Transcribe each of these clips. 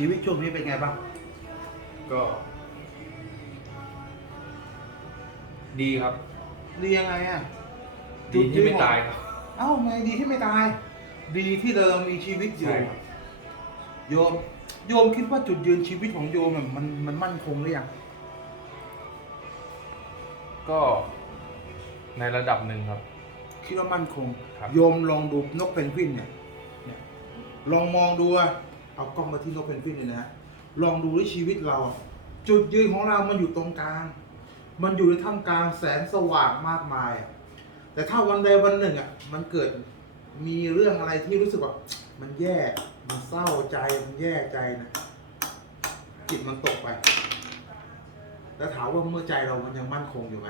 ชีวิตช่วงนี้เป็นไงบ้าง ก็ ดีครับ ดียังไงอะดีที่ไม่ตายครับ เอ้าไม่ดีที่ไม่ตาย ดีที่เรามีชีวิตอยู่ ใช่ครับ โยม โยมคิดว่าจุดยืนชีวิตของโยมอะมันมันมั่นคงหรือยัง ก็ในระดับหนึ่งครับ คิดว่ามั่นคง ครับ โยมลองดูนกเพนกวินเนี่ยเนี่ย ลองมองดูอะ เอากล้องมาที่นกเพนกวินเลยนะลองดูที่ชีวิตเรา จุดยืนของเรามันอยู่ตรงกลาง มันอยู่ในท่ามกลางแสงสว่างมากมายอะแต่ถ้าวันใดวันหนึ่งอะมันเกิดมีเรื่องอะไรที่รู้สึกว่ามันแย่ มันเศร้าใจ มันแย่ใจนะ จิตมันตกไป แล้วถามว่าเมื่อใจเรามันยังมั่นคงอยู่ไหม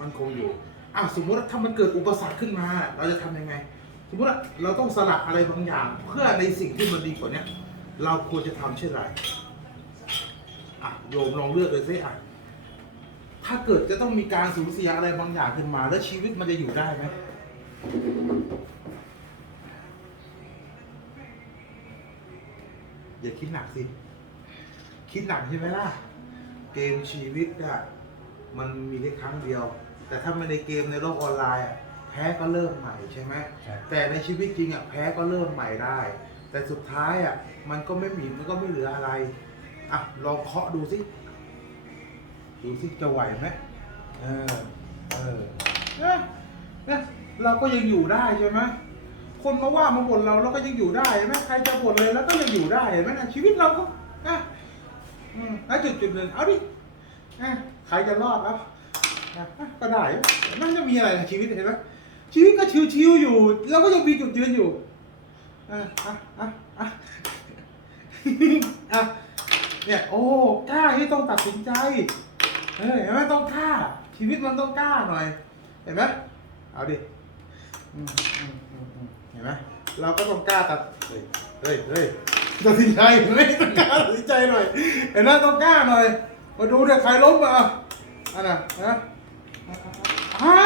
มันคงอยู่อะสมมติว่าถ้ามันเกิดอุปสรรคขึ้นมา เราจะทำยังไงส มมติว่าเราต้องสลับอะไรบางอย่าง เพื่อในสิ่งที่มันดีกว่านี้เราควรจะทำเช่นไรอะโยมลองเลือกเลยสิอะถ้าเกิดจะต้องมีการสูญเสียอะไรบางอย่างขึ้นมา แล้วชีวิตมันจะอยู่ได้ไหมอย่าคิดหนักสิ คิดหนักใช่ไหมล่ะ เกมชีวิตอะมันมีแค่ครั้งเดียว แต่ถ้าไม่ในเกมในโลกออนไลน์อะ แพ้ก็เริ่มใหม่ใช่ไหมใช่แต่ในชีวิตจริงอะแพ้ก็เริ่มใหม่ได้ แต่สุดท้ายอะมันก็ไม่มีมันก็ไม่เหลืออะไรอะลองเคาะดูสิดูสิจะไหวไหมเออเออเนี่ยเนี่ยเราก็ยังอยู่ได้ใช่ไหมคนมาว่ามาบ่นเราเราก็ยังอยู่ได้เห็นไหมใครจะบ่นเลยแล้วก็ยังอยู่ได้เห็นไหมนะชีวิตเราก็นะอืมแล้วจุดจุดหนึ่งเอาดิอะใครจะรอดแล้วอะอะก็ได้มันจะมีอะไรในชีวิตเห็นไหม ชีวิตก็ชิวๆอยู่เราก็ยังมีจุดยืนอยู่อะอะอะอะอะเนี่ยโอ้กล้าที่ต้องตัดสินใจเออเห็นไหมต้องกล้า ชีวิตมันต้องกล้าหน่อย เห็นไหมเอาดิเห็นไหมเราก็ต้องกล้าตัดเฮ้ยเฮ้ยเฮ้ยตัดสินใจเฮ้ยต้องกล้าตัดสินใจหน่อยเห็นไหมต้องกล้าหน่อย มาดูเดี๋ยใครล้มมาอันน่ะนะอ่า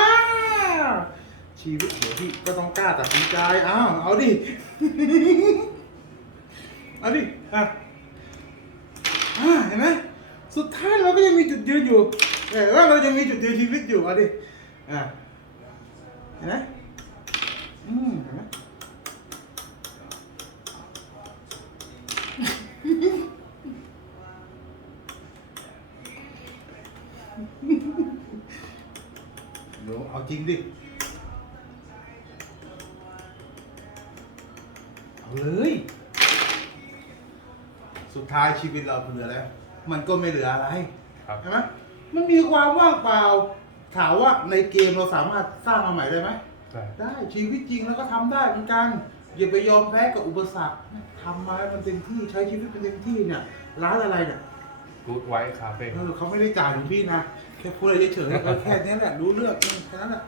ชีวิตเดี๋ยวพี่ก็ต้องกล้าตัดสินใจอ้าวเอาดิ เอาดิอะอ่าเห็นไหมสุดท้ายเราก็ยังมีจุดยืนอยู่เห็นว่าเรายังมีจุดยืนชีวิตอยู่เอะดิอ่าเห็นไหมอืมเห็นไหมเดี๋ยวเอาจริงดิ เอาเลย สุดท้ายชีวิตเราเหลือแล้ว มันก็ไม่เหลืออะไรครับ ใช่ไหมมันมีความว่างเปล่า ถามว่าในเกมเราสามารถสร้างมาใหม่ได้ไหม ใช่ได้ชีวิตจริงเราก็ทำได้เหมือนกันอย่าไปยอมแพ้กับอุปสรรคทำมาให้มันเต็มที่ใช้ชีวิตเป็นเต็มที่เนี่ย ร้านอะไรเนี่ยกูดไว้คาเฟ่ เออเขาไม่ได้จ่ายถึงพี่นะแค่พูดอะไรเฉยๆเออแค่นี้แหละรู้เรื่องเองแค่นั้นแหละ